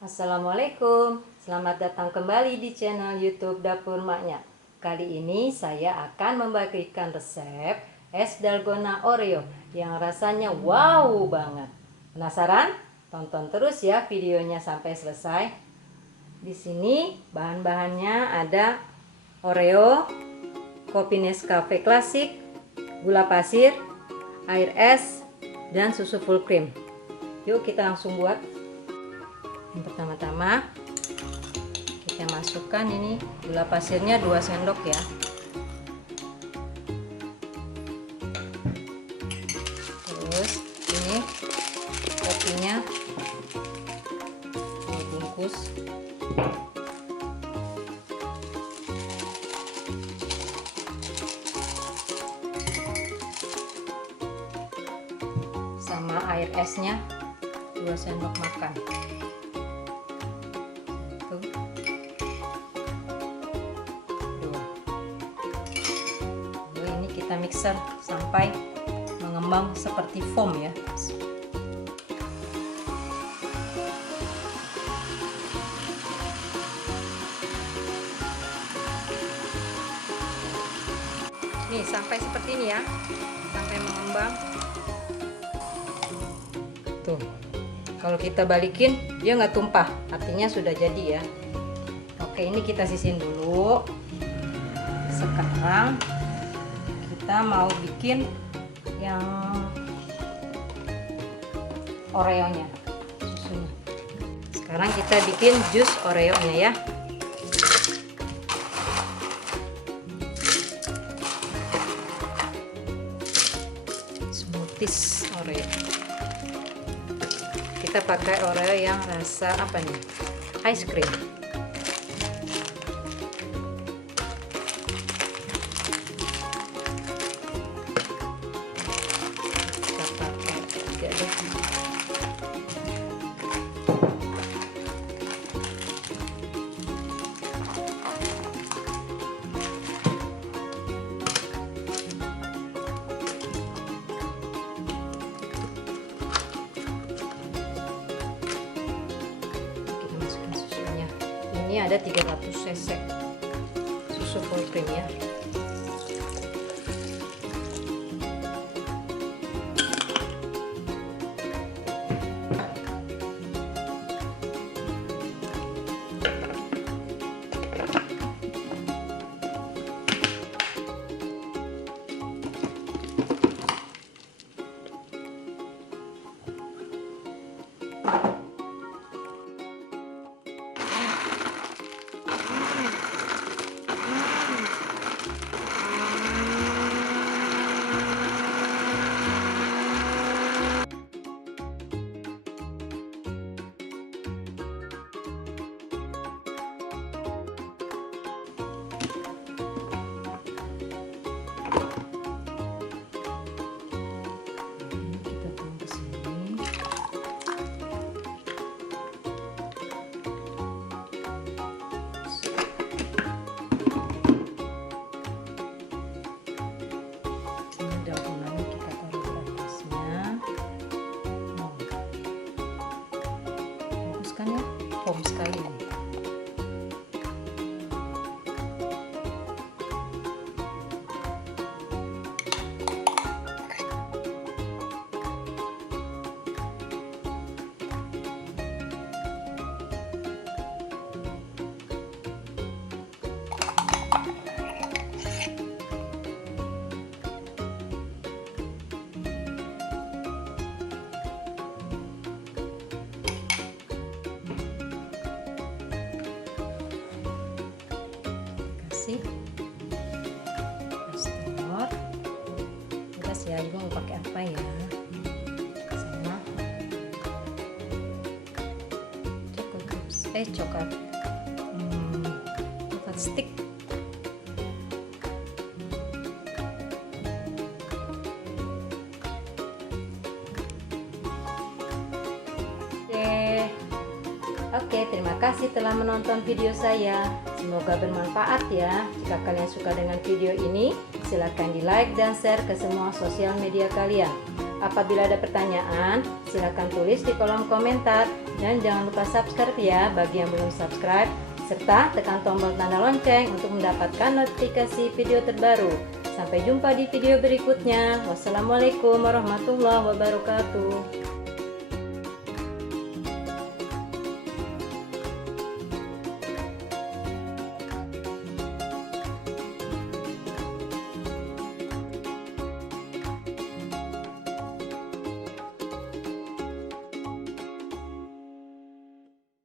Assalamualaikum, selamat datang kembali di channel YouTube Dapur Maknya. Kali ini saya akan membagikan resep es dalgona Oreo yang rasanya wow banget. Penasaran? Tonton terus ya videonya sampai selesai. Di sini bahan-bahannya ada Oreo, kopi Nescafe klasik, gula pasir, air es, dan susu full cream. Yuk kita langsung buat. Yang pertama-tama kita masukkan ini gula pasirnya 2 sendok ya. Terus ini kopinya dibungkus. Sama air esnya 2 sendok makan. Kita mixer sampai mengembang seperti foam ya. Nih sampai seperti ini ya, sampai mengembang. Tuh, kalau kita balikin dia nggak tumpah, artinya sudah jadi ya. Oke, ini kita sisihin dulu. Sekarang kita mau bikin yang Oreo-nya, susunya. Sekarang kita bikin jus Oreo-nya ya. Smoothies Oreo. Kita pakai Oreo yang rasa apa nih? Ice cream. Ini ada 300 cc susu full cream ya. Foam sekali nih. Pastor, terus ya juga mau pakai apa ya, sama coklat stick. Oke, terima kasih telah menonton video saya. Semoga bermanfaat ya. Jika kalian suka dengan video ini, silakan di like dan share ke semua sosial media kalian. Apabila ada pertanyaan, silahkan tulis di kolom komentar. Dan jangan lupa subscribe ya bagi yang belum subscribe. Serta tekan tombol tanda lonceng untuk mendapatkan notifikasi video terbaru. Sampai jumpa di video berikutnya. Wassalamualaikum warahmatullahi wabarakatuh.